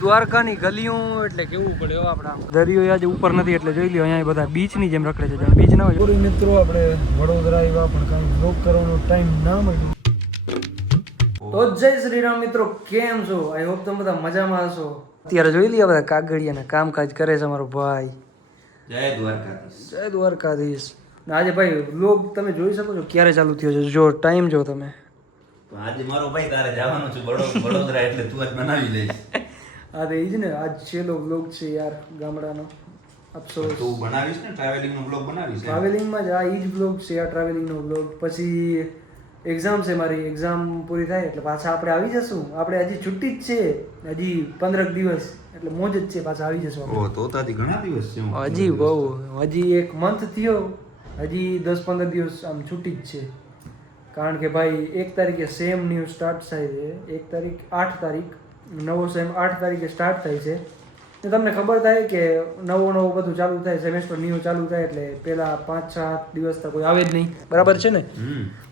દ્વારકાની ગલીઓ એટલે કેવું પડે આપડા દરિયો આજે ઉપર નથી એટલે જોઈ લ્યો અહીંયા બધા બીચની જેમ રખડે છે બીચ ના હોય મિત્રો આપણે વડોદરા આવ્યા પણ કાંઈ બ્લોગ કરવાનો ટાઈમ ના મળ્યો તો જય શ્રી રામ મિત્રો કેમ છો આઈ હોપ તમે બધા મજામાં હશો અત્યારે જોઈ લઈએ બધા કાગળિયાના કામકાજ કરે છે મારો ભાઈ જય દ્વારકાધીશ આજે ભાઈ બ્લોગ તમે જોઈ શકો છો ક્યારે ચાલુ થયો છે જો ટાઈમ જો તમે આજે મારો ભાઈ તારે જવાનું છે વડોદરા એટલે તું જ બનાવી લઈશ અરે એ જ ને આજ છેલ્લો બ્લોગ છે યાર ગામડાનો અફસોસ તું બનાવીશ ને ટ્રાવેલિંગ નો બ્લોગ બનાવીશ ટ્રાવેલિંગમાં જ આ એ જ બ્લોગ છે આ ટ્રાવેલિંગનો બ્લોગ પછી એક્ઝામ છે મારી એક્ઝામ પૂરી થાય એટલે પાછા આપણે આવી જશું આપણે હજી છુટ્ટી જ છે હજી 15 દિવસ એટલે મોજ જ છે પાછા આવી જશું ઓ તો તાજી ઘણા દિવસ છે હજી બહુ હજી એક મંથ થયો હજી 10-15 દિવસ આમ છૂટી જ છે કારણ કે ભાઈ 1 તારીખે સેમ ન્યૂ સ્ટાર્ટ થાય છે 1 તારીખ 8 તારીખ નવો સેમ 8 તારીખે સ્ટાર્ટ થાય છે ને તમને ખબર થાય કે નવું બધું ચાલુ થાય સેમેસ્ટર ન્યૂ ચાલુ થાય એટલે પહેલા 5-7 દિવસ તો કોઈ આવે જ નહીં બરાબર છે ને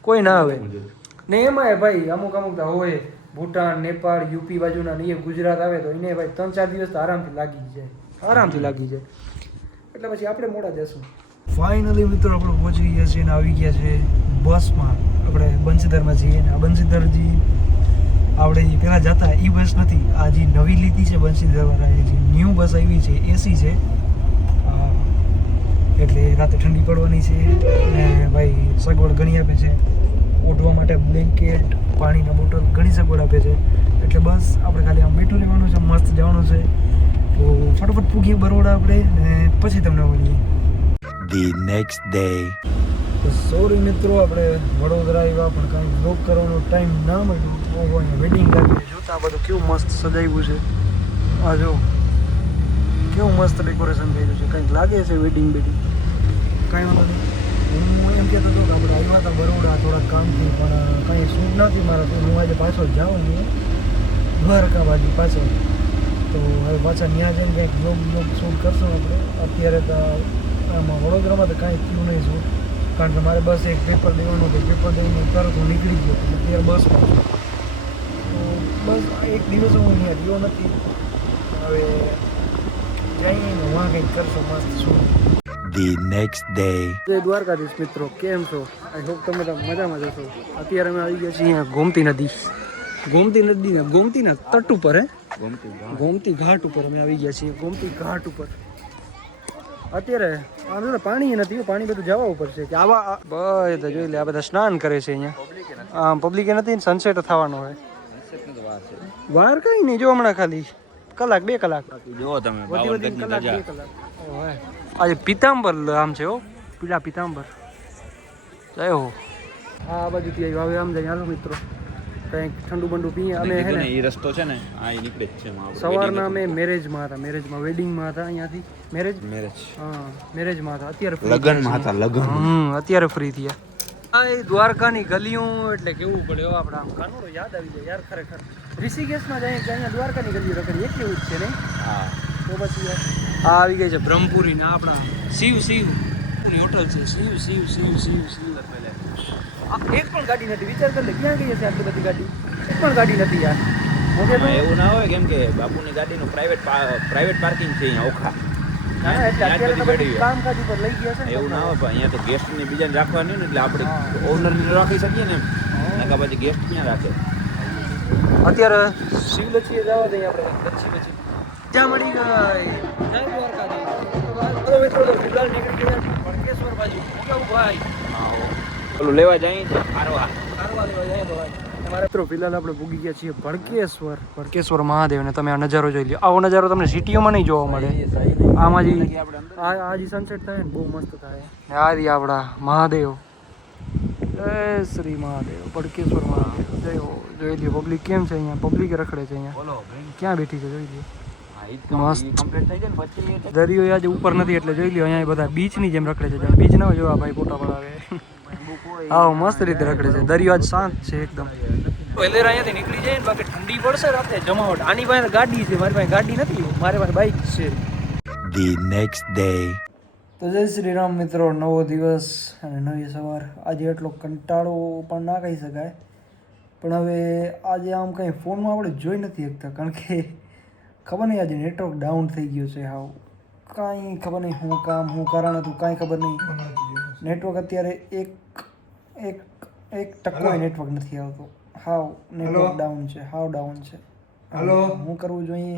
કોઈ ના આવે ને એમાંય ભાઈ અમુક તો હોય ભૂટાન નેપાળ યુપી બાજુના ને એ ગુજરાત આવે તો એને ભાઈ 3-4 દિવસ તો આરામથી લાગી જાય એટલે પછી આપણે મોડા જશું ફાઇનલી મિત્રો આપણે પહોંચી ગયા છીએ ને આવી ગયા છે બસમાં આપણે બંસીધરમાં છીએ ને આ બંસીધરજી આપણે પહેલાં જતા એ બસ નથી આ જે નવી લીધી છે બંસીધરવાળા જે ન્યૂ બસ આવી છે એસી છે એટલે રાતે ઠંડી પડવાની છે ને ભાઈ સગવડ ઘણી આપે છે ઓઢવા માટે બ્લેન્કેટ પાણીના બોટલ ઘણી સગવડ આપે છે એટલે બસ આપણે ખાલી આમ બેઠું રહેવાનું છે મસ્ત જવાનું છે તો ફટાફટ પૂગીએ બરોડા આપણે ને પછી તમને મળીએ ધી નેક્સ્ટ ડે તો સોરી મિત્રો આપણે વડોદરા આવ્યા પણ કાંઈ બ્લોગ કરવાનો ટાઈમ ના મળ્યો ઓહો અહીંયા વેડિંગ લાગી છે જોતા બધું કેવું મસ્ત સજાવ્યું છે આ જો કેવું મસ્ત ડેકોરેશન થયેલું છે કંઈક લાગે છે વેડિંગ કાંઈ વાંધો નહીં હું એમ કહેતો હતો કે આપણે આવ્યા હતા બરોડા થોડાક કામથી પણ કંઈ શૂટ નથી મારાથી હું આજે પાછો જાઉં નહીં દ્વારકા બાજુ પાછો તો હવે પાછા ત્યાં જઈને કંઈક બ્લોગ શૂટ કરશું આપણે અત્યારે તો આમાં વડોદરામાં તો કાંઈ થયું નહીં શૂટ કારણ કે મારે બસ એક પેપર દેવાનું હતું પેપર દઈને તરત હું નીકળી ગયો એટલે અત્યારે બસમાં છું તો બસ એક દિવસ હું અહીંયા ગયો નથી હવે જઈને વાં કંઈક કરશો મસ્ત શું ધી નેક્સ્ટ ડે જય દ્વારકાધીશ મિત્રો કેમ છો આઈ હોપ તમે મજામાં જ હશો અત્યારે અમે આવી ગયા છીએ અહીંયા ગોમતીના તટ ઉપર ગોમતી ઘાટ ઉપર અમે આવી ગયા છીએ ગોમતી ઘાટ ઉપર અત્યારે આમ પાણી નથી પાણી બધું જવા ઉપર છે કે આવા બધા જોઈ લે આ બધા સ્નાન કરે છે અહીંયા આમ પબ્લિક નથી સનસેટ થવાનો હોય વાર કઈ નહીં જો હમણાં ખાલી 1-2 કલાક જો તમે આજે પિતાંબર આમ છે હો પીળા પિતાંબર જય હો આ બાજુથી આવ્યું હવે આમ જઈએ હાલો મિત્રો કંઈક ઠંડુ બંડુ પીએ અમે હે ને એ રસ્તો છે ને આ નીકળે જ છે સવારના અમે મેરેજમાં વેડિંગમાં હતા અહીંયાથી મેરેજ હા મેરેજમાં હતા અત્યારે લગનમાં હતા અત્યારે ફ્રી થયા આ દ્વારકાની ગલીઓ એટલે કેવું પડે આપણે આમ કાનોડો યાદ આવી જાય યાર ખરેખર ઋષિકેશમાં જાય કે અહીંયા દ્વારકાની ગલીઓ રખડી એટલી જ છે નહીં હા તો પછી યાર આ આવી ગઈ છે બ્રહ્મપુરી ના આપણા શિવ પૂરી હોટલ છે શિવ એક પણ ગાડી નથી વિચાર કરી લે ક્યાં ગઈ છે આટલી બધી ગાડી એક પણ ગાડી નથી યાર એવું ના હોય કેમ કે બાપુની ગાડીનું પ્રાઇવેટ પાર્કિંગ છે અહીંયા ઓખા કામકાજ ઉપર લઈ ગયા છે એવું ના હોય પણ અહીંયા તો ગેસ્ટ ને બીજાને રાખવાની ને એટલે આપણે ઓનર ને રાખી શકીએ ને નકા પછી ગેસ્ટ ક્યાં રાખે અત્યારે શિવલચ્છી જવા દઈએ આપણે લચ્છી ત્યાં મળી ગઈ જય દ્વારકાધીશ મિત્રો ફિલહાલ નીકળી ગયા ભડકેશ્વર બાજુ કેવું ભાઈ ઓલું લેવા જઈએ છે કારવા લેવા જાય તો ભાઈ તમારે મિત્રો ફિલહાલ આપણે પૂગી ગયા છીએ ભડકેશ્વર મહાદેવ ને તમે આ નજારો જોઈ લો આવો નજારો તમને સિટીઓમાં નહીં જોવા મળે આમાં જે આ જે સનસેટ થાય ને બહુ મસ્ત થાય ને આ રી આપણા મહાદેવ જય શ્રી મહાદેવ ભડકેશ્વર મહાદેવ જય હો જોઈ લો પબ્લિક કેમ છે અહીંયા પબ્લિક રખડે છે અહીંયા ક્યાં બેઠી છે જોઈ લો મસ્ત દરિયો આજે ઉપર નથી એટલે જોઈ લો અહીંયા બધા બીચની જેમ રખડે છે બીચ ના હોય જોવા ભાઈ ફોટા પડાવે હા મસ્ત રીતે રખડે છે દરિયો આજ શાંત છે એકદમ પહેલેર અહીંયાથી નીકળી જાય ને બાકી ઠંડી પડશે રાતે જમાવટ આની પાસે ગાડી છે મારી પાસે ગાડી નથી મારી પાસે બાઇક છે ધી નેક્સ્ટ ડે તો જય શ્રી રામ મિત્રો નવો દિવસ અને નવી સવાર આજે એટલો કંટાળો પણ ના કહી શકાય પણ હવે આજે આમ કંઈ ફોનમાં આપણે જોઈ નથી શકતા કારણ કે ખબર નહીં આજે નેટવર્ક ડાઉન થઈ ગયું છે હાવ કાંઈ ખબર નહીં શું કામ શું કારણ હતું કાંઈ ખબર નહીં નેટવર્ક અત્યારે એક ટકો નેટવર્ક નથી આવતું હાવ નેટવર્ક ડાઉન છે હાવ ડાઉન છે હલો શું કરવું જોઈએ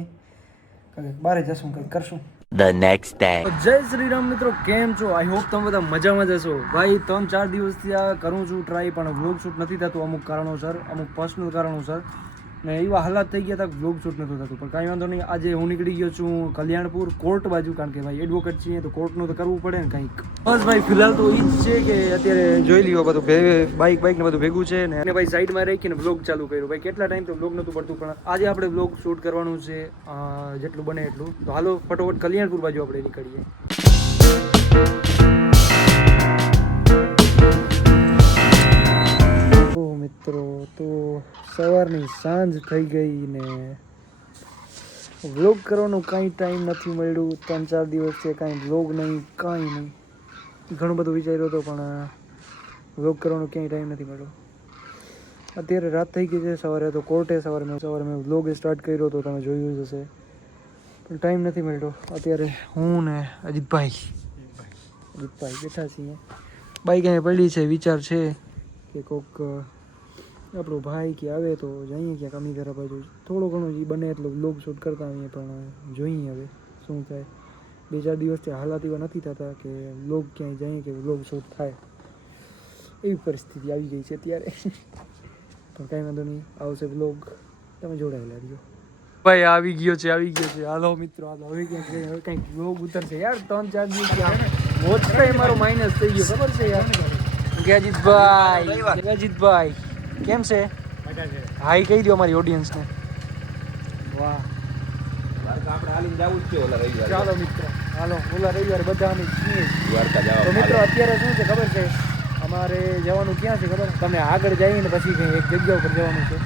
કંઈક બહાર જશું કંઈક કરશું The next day. જય શ્રી રામ મિત્રો કેમ છો આઈ હોપ તમે બધા મજામાં જશો ભાઈ 3-4 દિવસથી આ કરું છું ટ્રાય પણ વ્લોગ શૂટ નથી થતું અમુક કારણોસર અમુક પર્સનલ કારણોસર ને એવા હાલાત થઈ ગયા હતા કે વ્લોગ શૂટ નહોતું થતું પણ કાંઈ વાંધો નહીં આજે હું નીકળી ગયો છું કલ્યાણપુર કોર્ટ બાજુ કારણ કે ભાઈ એડવોકેટ છીએ તો કોર્ટનું તો કરવું પડે ને કંઈક બસ ભાઈ ફિલહાલ તો એ જ છે કે અત્યારે જોઈ લ્યો બધું બાઇક ને બધું ભેગું છે ને ભાઈ સાઈડમાં રાખીને વ્લોગ ચાલુ કર્યું ભાઈ કેટલા ટાઈમ તો વ્લોગ નહોતું પડતું પણ આજે આપણે વ્લોગ શૂટ કરવાનું છે જેટલું બને એટલું તો હાલો ફટોફટ કલ્યાણપુર બાજુ આપણે નીકળીએ મિત્રો તો સવારની સાંજ થઈ ગઈ ને વ્લોગ કરવાનો કાંઈ ટાઈમ નથી મળ્યું 3-4 દિવસથી કાંઈ વ્લોગ નહીં કાંઈ નહીં ઘણું બધું વિચાર્યું હતો પણ વ્લોગ કરવાનો ક્યાંય ટાઈમ નથી મળ્યો અત્યારે રાત થઈ ગઈ છે સવારે તો કોર્ટે સવારે મેં વ્લોગ સ્ટાર્ટ કર્યો હતો તમે જોયું જ હશે પણ ટાઈમ નથી મળ્યો અત્યારે હું ને અજીતભાઈ બેઠા છીએ બાઈક અહીંયા પડી છે વિચાર છે કે કોઈક આપણો ભાઈ કે આવે તો જઈએ ક્યાંક અમી ઘર બાજુ થોડો ઘણો જે બને એટલો વ્લોગ શૂટ કરતા હોઈએ પણ જોઈએ હવે શું થાય 2-4 દિવસથી હાલાત એવા નથી થતા કે વ્લોગ ક્યાંય જઈએ કે વ્લોગ શૂટ થાય એવી પરિસ્થિતિ આવી ગઈ છે અત્યારે પણ કાંઈ વાંધો નહીં આવશે વ્લોગ તમે જોડાયેલા રહ્યો ભાઈ આવી ગયો છે હાલો મિત્રો હાલો હવે ક્યાંક કંઈક વ્લોગ ઉતરશે યાર 3-4 દિવસ વોચ ટાઈમ મારો માઇનસ થઈ ગયો ખબર છે યાર અજીતભાઈ કેમ છે હાઈ કહી દો અમારી ઓડિયન્સને વાહ આપણે હાલીને જવું જ છે ઓલા રવિવારે. ચાલો મિત્રો હાલો ઓલા રવિવારે બધા અમે છીએ દ્વારકા જવા તો મિત્રો અત્યારે શું છે ખબર છે અમારે જવાનું ક્યાં છે ખબર તમને આગળ જઈએ ને પછી કંઈ એક જગ્યા ઉપર જવાનું છે